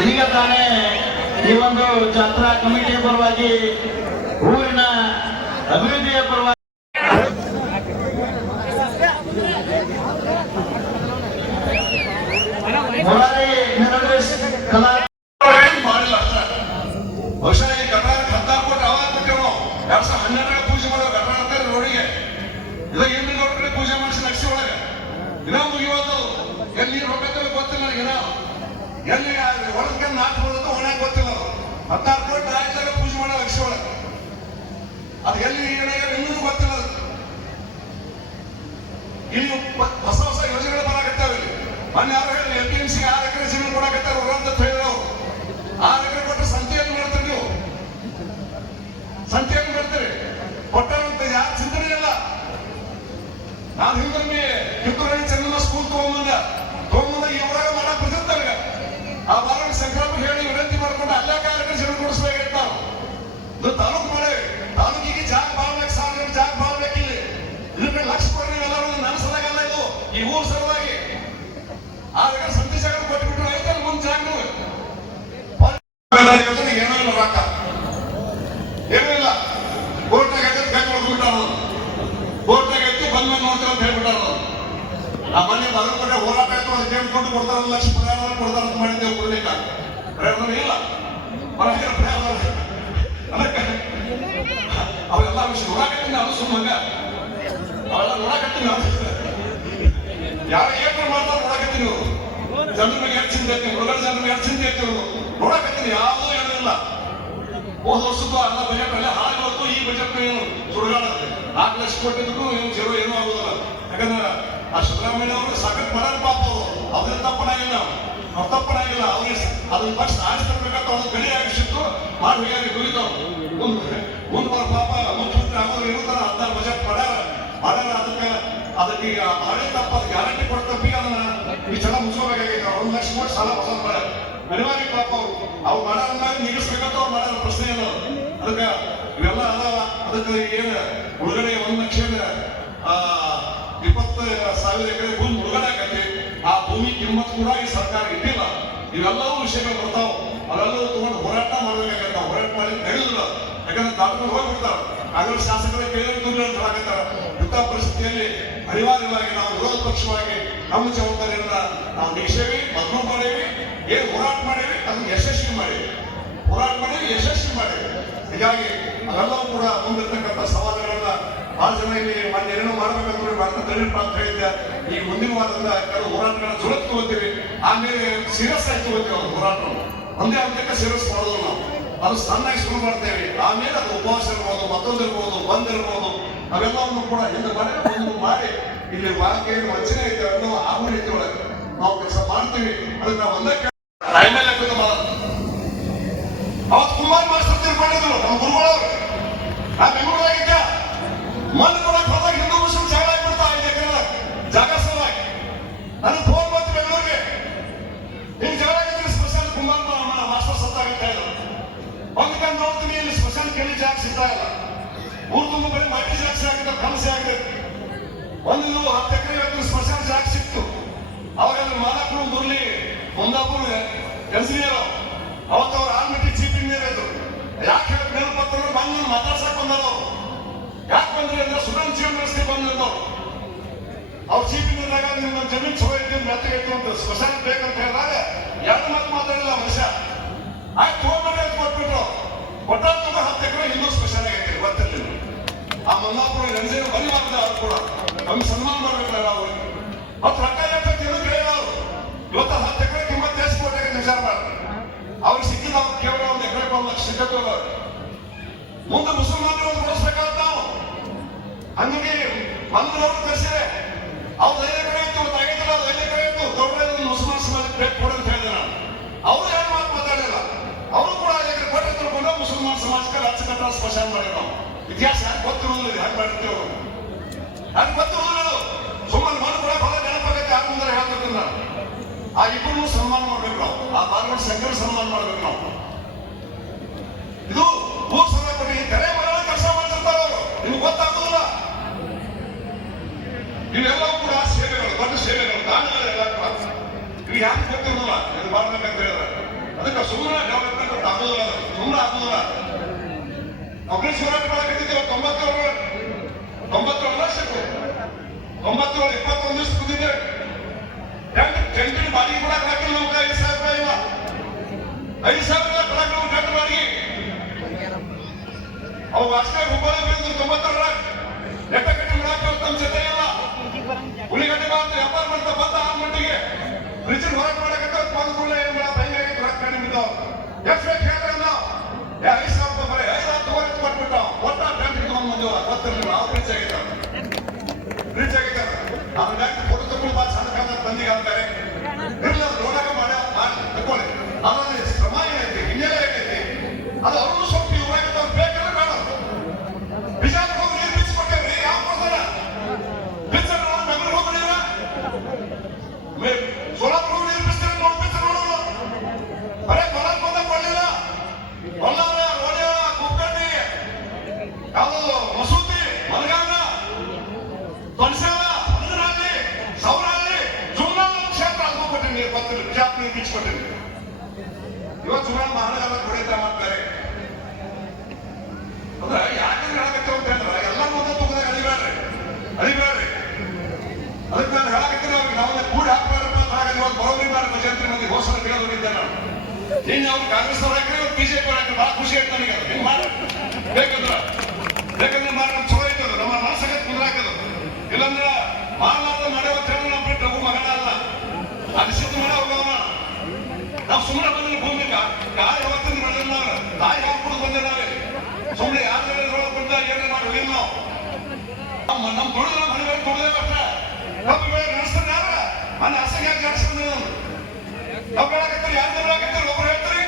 ಇದೀಗ ತಾನೇ ಈ ಒಂದು ಜಾತ್ರಾ ಕಮಿಟಿಯ ಪರವಾಗಿ ಊರಿನ ಅಭಿವೃದ್ಧಿಯ ಪರವಾಗಿ ಮುರಾರಿ ಮೆಲೋಡಿಸ್ ಕಲಾ ಮಾಡಿಲ್ಲ ಅಷ್ಟೇ. ಬಹುಶಃ ಈ ಕರ್ನಾಟಕ 14 ಕೋಟಿ ಅವಾಗ ಕೊಟ್ಟೇವು 2012 ಪೂಜೆ ಮಾಡೋ ಕರ್ನಾಟಕ ರೋಡಿಗೆ ಇಲ್ಲ ಎಲ್ಲಿ ಕಡೆ ಪೂಜೆ ಮಾಡಿಸಿ ನಕ್ಷಿ ಒಳಗೆ ಇನ್ನೂ ಮುಗಿಯೋದು ಎಲ್ಲಿ ರೊಕ್ಕ ಗೊತ್ತಿಲ್ಲ ನನಗೆ ಎಲ್ಲಿ ಹೊರಗೆ ನಾಲ್ಕು ಬರೋದು ಒಣಗೆ ಗೊತ್ತಿಲ್ಲ 14 ಕೋಟಿ ಆಯ್ತಾಗ ಪೂಜೆ ಮಾಡೋ ನಕ್ಷಿ ಒಳಗೆ ಅದು ಎಲ್ಲಿ ಏನಾಗ ಇನ್ನೂ ಗೊತ್ತಿಲ್ಲ. ಇಲ್ಲಿ ಹೊಸ ಹೊಸ ಯೋಜನೆಗಳು ಬರಾಕತ್ತಾವೆ. ಇಲ್ಲಿ ಮೊನ್ನೆ ಯಾರು ಹೇಳಿ APMC 6 ಎಕರೆ ಜಮೀನು ಕೊಡಕತ್ತಾರ ಅಂತ ಹೇಳಿದವರು 6 ಎಕರೆ ಕೊಟ್ಟು ಸಂತೆಯನ್ನು ಮಾಡ್ತೀರಿ ನೀವು, ಸಂತೆಯನ್ನು ಮಾಡ್ತೀರಿ ಕೊಟ್ಟಂತ ಯಾರು ಚಿಂತನೆ ಇಲ್ಲ. ನಾನು ಹಿಂದೊಮ್ಮೆ ಕಿತ್ತೂರಲ್ಲಿ ಚೆನ್ನಮ್ಮ ಸ್ಕೂಲ್ ತಗೊಂಬಂದ ಈ ಊರಾಗ ಮಾಡಕ್ ಬರ್ತಿರ್ತಾರೆ. ಆ ಬಾರಣ ಸಂಕ್ರಮ ಹೇಳಿ ವಿನಂತಿ ಮಾಡ್ಕೊಂಡು ಅಲ್ಲೇ 6 ಎಕರೆ ಜಮೀನು ಕೊಡಿಸ್ಬೇಕಾಗಿರ್ತಾವ. ಇದು ತಾಲೂಕು ಮಾಡೇವಿ, ತಾಲೂಕಿಗೆ ಜಾಗ ಬಾಳ್ಬೇಕು, 1000 ಜಾಗ ಬಾಳ್ಬೇಕಿಲ್ಲ. ಇದಕ್ಕೆ ಲಕ್ಷ ಕೊಡ್ರಿ ಎಲ್ಲರೂ ನನ್ನ ಸಲಗಲ್ಲ, ಇದು ಈ ಊರ್ ಸಲುವಾಗಿ 6 ಎಕರೆ ಸಂತೆ ಜಾಗ ಕೊಟ್ಬಿಟ್ರು ಆಯ್ತಲ್ಲ. ಮುಂದೆ ಜಾಗ ಏನೂ ಇಲ್ಲ, ರೊಕ್ಕ ಏನೂ ಇಲ್ಲ. ಕೋರ್ಟ್ನಾಗ ಐತಿ ಕೈ ಹೊಡ್ಬಿಟ್ಟಾರ, ಕೋರ್ಟ್ನಾಗ ಐತಿ ಬಂದ್ಮೇಲೆ ನೋಡ್ತೇವೆ ಅಂತ ಹೇಳ್ಬಿಟ್ಟಾರ. ಆ ಮನೆ ಅದ್ರ ಕಡೆ ಹೋರಾಟ ಆಯ್ತು, ಅದು ಕೇಳ್ಕೊಂಡು ಕೊಡ್ತಾರ, 1 ಲಕ್ಷ ಪರಿಹಾರ ಕೊಡ್ತಾರ ಅಂತ ಮಾಡಿದ್ದೇವೆ. ಕೊಡ್ಲಿಕ್ಕ ಇಲ್ಲ ಅದಕ್ಕೆ ಅವೆಲ್ಲ ವಿಷಯ ನೋಡಾಕತ್ತೀನಿ. ಅದು ಸುಮ್ಮಂಗ ಅವೆಲ್ಲ ನೋಡಾಕತ್ತೀನಿ. ಯಾರು ಏಪ್ರಿಲ್ ಮಾಡ್ತಾರೆ ನೋಡಾಕತ್ತೀನಿ. ಅವರು ಜನರ ಬಗ್ಗೆ ಎಷ್ಟು ಚಿಂತೆ ಐತಿ, ಮೃಗದ ಜನರ ಬಗ್ಗೆ ಎಷ್ಟು ಚಿಂತೆ ಐತಿ ನೋಡಾಕತ್ತೀನಿ. ಯಾವುದೂ ಏನಿಲ್ಲ. ಹೋದ ವರ್ಷದ್ದು ಅಲ್ಲ ಬಜೆಟ್ ಅಲ್ಲೇ ಹಾಳು ಇವತ್ತು ಈ ಬಜೆಟ್ ಏನು ಸುಡುಗಾಡುತ್ತೆ. 4 ಲಕ್ಷ ಕೊಟ್ಟಿದ್ದಕ್ಕೂ ಏನು ಜೀರೋ ಏನೂ ಆಗುದಿಲ್ಲ. ಯಾಕಂದ್ರೆ ಆ ಸಿದ್ದರಾಮಯ್ಯ ಅವರು ಸಾಕಷ್ಟು ಮಾಡಾರ ಪಾಪ. ಅವರು ಅದ್ರಿಂದ ತಪ್ಪನಾಗಿಲ್ಲ, ಅವ್ರು ತಪ್ಪನಾಗಿಲ್ಲ. ಅವ್ರಿಗೆ ಅದನ್ನ ಪಕ್ಷ ಆರಿಸ್ತಿರ್ಬೇಕಂತ ಒಂದು ಗಡಿ ಆಗಿಸಿತ್ತು ಮಾಡಿ ಹೋಗಿ ದುಡಿತಾವ್. ಮುಂದೆ ಬರೋ ಪಾಪ ಮುಖ್ಯಮಂತ್ರಿ ಆಗೋರು ಇರುತ್ತಾರ 16 ಬಜೆಟ್ ಮಾಡ್ಯಾರ. ಅದಕ್ಕೆ ಹಳೆ ತಪ್ಪ ಅದು ಗ್ಯಾರಂಟಿ ಕೊಟ್ಟ ತಪ್ಪಿಗೆ ಅದನ್ನ ಈ ಜನ ಮುಚ್ಕೋಬೇಕಾಗೈತೆ. 1 ಲಕ್ಷ ಕೋಟಿ ಸಾಲ ಹೊಸ ಮಾಡ್ಯಾರ. ಅನಿವಾರ್ಯ ಪಾಪ ಅವ್ರು ಮಾಡ್ಯಾರ ನಿಗಿಸ್ಬೇಕಂತ ಅವ್ರು ಮಾಡ್ಯಾರ. ಪ್ರಶ್ನೆ ಏನು ಅದಕ್ಕೆ ಇವೆಲ್ಲ ಅದಾವ. ಅದಕ್ಕೆ ಏನು ಉಳಿಗಡೆ 1 ಲಕ್ಷ 20,000 ಎಕರೆ ಭೂಮಿ ಮುಳುಗಡೆ ಆಗತ್ತೆ. ಆ ಭೂಮಿ ಕಿಮ್ಮತ್ ಕೂಡ ಈ ಸರ್ಕಾರ ಇಟ್ಟಿಲ್ಲ. ಇವೆಲ್ಲವೂ ವಿಷಯಗಳು ಬರ್ತಾವ. ಅವೆಲ್ಲವೂ ತಗೊಂಡು ಹೋರಾಟ ಮಾಡ್ಬೇಕಾಗತ್ತ. ಹೋರಾಟ ಮಾಡಿ ನಡೆಯುದಿಲ್ಲ. ಯಾಕಂದ್ರೆ ದಾಟ್ಕೊಂಡು ಹೋಗ್ಬಿಡ್ತಾರ. ಕಾಂಗ್ರೆಸ್ ಶಾಸಕರ ಕೇಳಿ ಹಾಕತ್ತಾರ. ಇಂಥ ಪರಿಸ್ಥಿತಿಯಲ್ಲಿ ಅನಿವಾರ್ಯವಾಗಿ ನಾವು ವಿರೋಧ ಪಕ್ಷವಾಗಿ ನಮ್ಮ ಜವಾಬ್ದಾರಿಯನ್ನ ನಾವು ನಿಕ್ಷೇವಿ ಮೊದಲು ಮಾಡೇವಿ. ಏನ್ ಹೋರಾಟ ಮಾಡೇವಿ ಅದನ್ನ ಯಶಸ್ವಿ ಮಾಡೇವಿ. ಹೋರಾಟ ಮಾಡೇವಿ, ಯಶಸ್ವಿ ಮಾಡೇವಿ. ಹೀಗಾಗಿ ಅವೆಲ್ಲವೂ ಕೂಡ ಮುಂದಿರ್ತಕ್ಕಂಥ ಸವಾಲುಗಳನ್ನ ಬಹಳ ಜನ ಇಲ್ಲಿ ಮೊನ್ನೆ ಏನೋ ಮಾಡ್ಬೇಕಂದ್ರೆ ಅಂತ ಹೇಳಿದ್ದೆ. ಈ ಮುಂದಿನ ವಾರದಿಂದ ಕೆಲವು ಹೋರಾಟಗಳನ್ನ ಜುಲತ್ ತಗೋತೀವಿ. ಆಮೇಲೆ ಸೀರಿಯಸ್ ಆಗಿ ತಗೋತೀವಿ. ಅವ್ರ ಹೋರಾಟ ಒಂದೇ ಹಂತಕ್ಕೆ ಸೀರಿಯಸ್ ಮಾಡೋದು ನಾವು. ಅದು ಸಣ್ಣಾಗಿ ಶುರು ಮಾಡ್ತೇವೆ. ಆಮೇಲೆ ಅದು ಉಪವಾಸ ಇರ್ಬೋದು, ಮತ್ತೊಂದಿರ್ಬೋದು, ಬಂದಿರ್ಬೋದು. ಅವೆಲ್ಲವನ್ನು ಕೂಡ ಹಿಂದೆ ಮಾಡಿ ಮುಂದೆ ಮಾಡಿ ಇಲ್ಲಿ ವಾರಕ್ಕೆ ವಂಚನೆ ಐತೆ ಅನ್ನೋ ಆಗುವ ರೀತಿ ಒಳಗೆ ನಾವು ಕೆಲಸ ಮಾಡ್ತೀವಿ. ಅದಕ್ಕೆ ನಾವು ಒಂದೇ ಅವತ್ತು ಕುಮಾರ್ ಮಾಸ್ತರ್ ತಿಳ್ಕೊಂಡಿದ್ರು ನಮ್ಮ ಗುರುಗಳವ್ರು. ಆ ಬೆಂಗಳೂರಾಗಿದ್ದ ಮಣ್ಣು ಕೊಡಕ್ ಹೋದಾಗ ಹಿಂದೂ ಮುಸ್ಲಿಂ ಜಗಳ ಆಗ್ಬಿಡ್ತಾ 5 ಎಕರೆ ಜಾಗ ಸಲುವಾಗಿ. ನನಗೆ ಫೋನ್ ಬಂತು ಬೆಂಗಳೂರಿಗೆ, ಹಿಂಗ್ ಜಗಳ ಆಗಿದ್ರೆ ಸ್ಮಶಾನ ಕುಮಾರ್ ಮಾಸ್ಟರ್ ಸತ್ತಾಗುತ್ತೆ ಇದ್ರು. ಒಂದು ಕಡೆ ನೋಡ್ತೀನಿ ಇಲ್ಲಿ ಸ್ಮಶಾನ ಕೇಳಿ ಜಾಗ ಸಿಗ್ತಾ ಇಲ್ಲ. ಊರು ತುಂಬ ಬರೀ ಮಾಟಿ ಜಾಗ ಸಿಗುತ್ತೆ, ಸಮಸ್ಯೆ ಆಗಿದೆ. ಒಂದು 10 ಎಕರೆ ಸ್ಮಶಾನ ಜಾಗ ಸಿಕ್ತು. ಅವಾಗಲ್ಲಿ ಮಾಲಕರು ಮುರಳಿ ಮುಂದಾಪುರ ಎನ್ಸಿನಿಯರ್ ಅವತ್ತು ಅವ್ರು ಆಲ್ಮಟ್ಟಿ ಚೀಫ್ ಇಂಜಿನಿಯರ್ ಇದ್ರು. ಯಾಕೆ ಹೇಳಕ್ ಮೇಲ್ಪತ್ರ ಬಂದು ಮಾತಾಡ್ಸಕ್ ಬಂದವರು. ಯಾಕೆ ಬಂದ್ರಿ ಅಂದ್ರೆ ಸುಗಂಧ ಜೀವನ ವ್ಯವಸ್ಥೆ ಬಂದವರು. ಅವ್ರು ಚೀಫ್ ಇಂಜಿನಿಯರ್ ನಿಮ್ಮ ಜಮೀನ್ ಚಲೋ ಐತಿ ಮೆತ್ತಗೈತಿ ಅಂತ ಸ್ಮಶಾನ ಬೇಕಂತ ಹೇಳಿದಾಗ 2 ಮಾತು ಮಾತಾಡಿಲ್ಲ ಮನುಷ್ಯ. ಆಯ್ತು ಹೋಗ್ಬೇಡಿ ಅಂತ ಕೊಟ್ಬಿಟ್ರು. ಒಟ್ಟಾರೆ 10 ಎಕರೆ ಹಿಂದೂ ಸ್ಮಶಾನ ಆಗೈತಿ ಗೊತ್ತಿರಲಿಲ್ಲ. ಆ ಮಂದಾಪುರ ರಂಜನೆ ಬರಿ ಮಾಡಿದ ಅವ್ರು ಕೂಡ ನಮ್ಗೆ ಸನ್ಮಾನ ಮಾಡ್ಬೇಕಲ್ಲ ನಾವು. ಮತ್ತು ರೊಕ್ಕ ಯಾಕಂತ ಏನು ಕೇಳಿಲ್ಲ ಅವರು. ಇವತ್ತು 10 ಎಕರೆ ಕಿಮ್ಮತ್ತು ಎಷ್ಟು ಕೋಟಿ ವಿಚಾರ ಮಾಡ್ತಾರೆ. ಅವ್ರಿಗೆ ಸಿಕ್ಕಿದ ಅವ್ರು ಕೇವಲ 1 ಎಕರೆ 1 ಲಕ್ಷ ಸಿಕ್ಕತ್ತು. ಮುಂದೆ ಮುಸಲ್ಮಾನರು ಒಂದು ಕೊಡಿಸ್ಬೇಕಾದ ನಾವು. ಹಂಗಾಗಿ ಮಂದಿರವ್ರು ಕಳಿಸಿದೆ. ಅವ್ರು 5 ಎಕರೆ ಇತ್ತು, 5 ಎಕರೆ 5 ಎಕರೆ ಇತ್ತು. ದೊಡ್ಡ ಮುಸಲ್ಮಾನ ಸಮಾಜಕ್ಕೆ ಬೇಕು ಕೊಡು ಅಂತ ಹೇಳಿದೆ ನಾನು. ಅವ್ರು ಏನು ಮಾತು ಮಾತಾಡಲಿಲ್ಲ. ಅವರು ಕೂಡ 5 ಎಕರೆ ಕೊಟ್ಟೆ ತಿಳ್ಕೊಂಡು ಮುಸಲ್ಮಾನ ಸಮಾಜಕ್ಕೆ ಲಕ್ಷ ಕಟ್ಟ ಸ್ಮಶಾನ ಮಾಡಿ ನಾವು. ಇತಿಹಾಸ ಯಾಕೆ ಗೊತ್ತಿರುವುದಿಲ್ಲ, ಯಾಕೆ ಮಾಡಿರ್ತೇವೆ ಅವರು ಯಾಕೆ ಗೊತ್ತಿರುವುದಿಲ್ಲ. ಸುಮ್ಮನೆ ಮಣ್ಣು ಕೂಡ ಹೊಲ ನೆನಪಾಗತ್ತೆ. ಯಾರು ಮುಂದೆ ಹೇಳ್ಬೇಕು ನಾನು. ಆ ಇಬ್ಬರು ಸನ್ಮಾನ ಮಾಡ್ಬೇಕು ನಾವು. ಆ ಬಾರ್ಗಡ್ ಸಂಘ ಸನ್ಮಾನ ಮಾಡ್ಬೇಕು ನಾವು. ಇದು ಊರ್ ಸಲ ಕೊಟ್ಟು ತೆರೆ ಮಗಳ ಕೆಲಸ ಮಾಡ್ತಿರ್ತಾರ ಅವರು. ನಿಮ್ಗೆ ಗೊತ್ತಾಗುದಿಲ್ಲ. ಇವೆಲ್ಲವೂ ಕೂಡ ಸೇವೆಗಳು, ದೊಡ್ಡ ಸೇವೆಗಳು, ದಾನಗಳೆಲ್ಲ ಇವು ಯಾಕೆ ಗೊತ್ತಿರೋದಿಲ್ಲ. ಇದು ಮಾಡ್ಬೇಕಂತ ಹೇಳಿದ್ರೆ ಅದಕ್ಕೆ ಸುಮ್ಮನೆ ಡೆವಲಪ್ಮೆಂಟ್ ಆಗೋದಿಲ್ಲ, ಸುಮ್ಮನೆ ಆಗೋದಿಲ್ಲ. ಕಾಂಗ್ರೆಸ್ ಹೋರಾಟ ಮಾಡಕತ್ತಿದ್ದೇವೆ 97 ವರ್ಷಕ್ಕೂ 97 21 ದಿವಸ ಕುದಿದ್ದೇವೆ. ಟೆಂಟಿನ ಬಾಡಿಗೆ ಕೂಡ ಹಾಕಿಲ್ಲ ನಮ್ಗೆ 5,000 ರೂಪಾಯಿ ಇಲ್ಲ. 5,000 ಕೊಡಕ್ಕೆ ನಾವು ಟೆಂಟ್ ಬಾಡಿಗೆ ಅವು ಅಷ್ಟೇ ಹುಬ್ಬಳ್ಳಿ ಬೀಳಿದ್ರು 97 ಲೆಕ್ಕ ಕಟ್ಟಿ ಮಾಡಕ್ಕೆ ತಮ್ಮ ಜೊತೆ ಇಲ್ಲ. ಉಳಿಗಡ್ಡೆ ಮಾತ್ರ ವ್ಯಾಪಾರ ಮಾಡ್ತಾ ಬಂದ ಆ ಮಟ್ಟಿಗೆ ಬ್ರಿಡ್ಜಿನ ಹೋರಾಟ ಮಾಡಕತ್ತ ಬಂದ ಕೂಡಲೇ ಏನ್ ಮಾಡ ಭಯಂಕರ ರೊಕ್ಕ ಕಡಿಮೆ ಇದ್ದಾವ. ಎಷ್ಟು ಬೇಕು ಹೇಳ್ತಾರೆ ನಾವು 5,000 ರೂಪಾಯಿ ಬರೀ 5,000 ತಗೊಂಡು ಕೊಟ್ಬಿಟ್ಟ ಒಟ್ಟ ಟೆಂಟ್ ಇಟ್ಕೊಂಡು ಬಂದೇವ. ಗೊತ್ತಿರಲಿಲ್ಲ ನಾವು ಬ್ರಿಡ್ಜ್ ಆಗಿದ್ದಾರೆ ಅವ್ರ ಬ್ಯಾಂಕ್ ಫೋಟೋ ತಗೊಂಡು ಬಾ ಸಣ್ಣ ಕಾಲ ಬಂದಿಗೆ ಅಂತಾರೆ. ಇರಲಿ ಅದು ನೋಡಾಕ ಮಾಡಿ ತಕೊಳ್ಳಿ. ಅದ್ರಲ್ಲಿ ಶ್ರಮ ಏನೈತಿ, ಹಿನ್ನೆಲೆ ಏನೈತಿ, ಅದು ಅವ್ರಿಗೂ ಸ್ವಲ್ಪ ಇವ್ರಾಗತ್ತೆ. ಅವ್ರು ಬೇಕಂದ್ರೆ ಬೇಡ. ಬಿಜಾಪುರ ಹೋಗಿ ನೀರು ಬಿಚ್ಚಿಕೊಟ್ಟೇವ್ರಿ, ಯಾವ ಕೊಡ್ತಾರ ಬಿಚ್ಚ ನೋಡಿ ಬೆಂಗಳೂರು ಹೋಗ್ಬಿಡಿರ ಸೋಲಾಪುರ ಹೋಗಿ ನೀರು ಬಿಚ್ತಾರೆ ನೋಡಿ ಬಿಚ್ಚ ನೋಡೋದು. ಬರೇ ಕೊಲಾರ ಬಂದಾಗ ಕೊಡಲಿಲ್ಲ. ಕೊಲ್ಲಾರ, ರೋಡಿಯಾಳ, ಕುಕ್ಕಡ್ಡಿ, ಯಾವುದು ಮಸೂತಿ, ಮಲಗಾಂಗ, ತೊಣಸಾಲ, ಹನುಮನಹಳ್ಳಿ, ಸೌರಾಳಿ, ಜುಮ್ನಾಳ ಕ್ಷೇತ್ರ ಅದು ಕೊಟ್ಟಿನಿ ನೀರು ಬರ್ತೀರಿ. ಬಿಜಾಪುರ ನೀರು ಬಿಚ್ಚಿಕೊಟ್ಟಿನಿ. ಇವತ್ತು ಸುಮಾರು ಮಹಾನಗರ ಕೊಡಿತ ಮಾಡ್ತಾರೆ. ಅಂದ್ರೆ ಯಾಕಂದ್ರೆ ಹೇಳಕತ್ತೇವೆ ಅಂತ ಹೇಳಿದ್ರೆ ಎಲ್ಲ ಮುಂದೆ ತಗೋದಾಗ ಅಳಿಬೇಡ್ರಿ. ಅದಕ್ಕೆ ನಾನು ಹೇಳಕತ್ತೀನಿ ಅವ್ರಿಗೆ ನಾವು ಕೂಡಿ ಹಾಕ್ಬಾರಪ್ಪ ಅಂತ ಹಾಗೆ ಇವತ್ತು ಬರೋದ್ರಿ ಬಾರ ಭಜಂತ್ರಿ ಮಂದಿ ಘೋಷಣೆ ಕೇಳೋದಿದ್ದೆ ನಾನು. ನೀನು ಅವ್ರು ಕಾಂಗ್ರೆಸ್ ಅವ್ರು ಹಾಕಿದ್ರೆ ಇವತ್ತು ಬಿಜೆಪಿ ಅವ್ರು ಹಾಕಿದ್ರೆ ಭಾಳ ಖುಷಿ ಆಯ್ತು ನನಗೆ. ಹಿಂಗೆ ಮಾಡಿ ಬೇಕಂದ್ರೆ ಮಾಡಿ ನಮ್ಗೆ ಚಲೋ ಐತದ ನಮ್ಮ ಮನಸ್ಸಾಗತ್ತೆ ಕುಂದ್ರಾಕದು. ಇಲ್ಲಾಂದ್ರೆ ಮಾಡಲಾರ್ದ ಮಾಡ್ಯಾವ ಅಂತ ಹೇಳಿ ನಾವು ಬಿಟ್ಟು ರಘು ಮಗನ ಅಲ್ಲ, ಅದು ಸಿದ್ಧ ಮಾಡ ಹೋಗವನ. ನಾವು ಸುಮ್ಮನೆ ಬಂದ್ರೆ ಭೂಮಿ ಗಾಳಿ ಯಾವತ್ತಿಂದ ಬೆಳೆದಿಲ್ಲ. ನಾವು ತಾಯಿ ಹಾಕ್ಬಿಟ್ಟು ಬಂದೆ ನಾವೇ ಸುಮ್ಮನೆ ಯಾರು ಬಂದ ಏನೇ ಮಾಡಿ ಹೋಗಿಲ್ಲ. ನಾವು ನಮ್ಮ ದುಡಿದ್ರೆ ಮನೆ ಮೇಲೆ ದುಡಿದೇವೆ ಅಷ್ಟೇ. ಕಬ್ಬು ಬೆಳೆ ನಡೆಸ್ತಾರೆ ಯಾರ ಮನೆ ಹಸಿಗೆ ಯಾಕೆ ನಡೆಸ್ಕೊಂಡ್ರೆ ನಾನು ಕಬ್ಬು ಬೆಳಕತ್ತಾರೆ ಯಾರು ಬೆಳಕತ್ತಾರೆ ಒಬ್ಬರು ಹೇಳ್ತಾರೆ.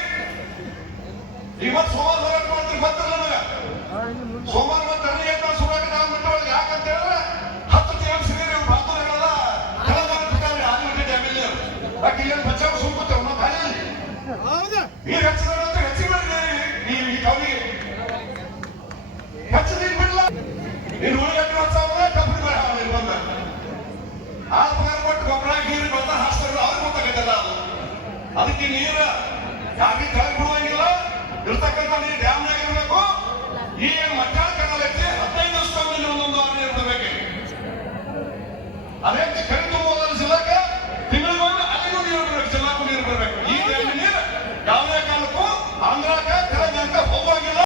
ಇವತ್ತು ಸೋಮವಾರ ಹೋರಾಟ ಮಾಡ್ತೀರಿ ಗೊತ್ತಿಲ್ಲ ನನಗೆ. ಸೋಮವಾರ ಮತ್ತೆ ಅರ್ಲಿ ಅಂತ ಸುರಾಟ ನಾವು ಬಿಟ್ಟು ಯಾಕಂತ ಹೇಳಿದ್ರೆ 10 TMC ನೀರು ಬಾತೂರು ಹೇಳೋದ ತೆಲಂಗಾಣ ಬಿಟ್ಟಾರೆ. ಆದಿಮಟ್ಟಿ ಡ್ಯಾಮ್ ಇಲ್ಲಿ ಬಾಕಿ ಇಲ್ಲಿ ಬಚ್ಚಾವ ಸುಮ್ಕುತ್ತೇವೆ ನಾವು ಖಾಲಿ ನೀರು ಹೆಚ್ಚಿದ್ರೆ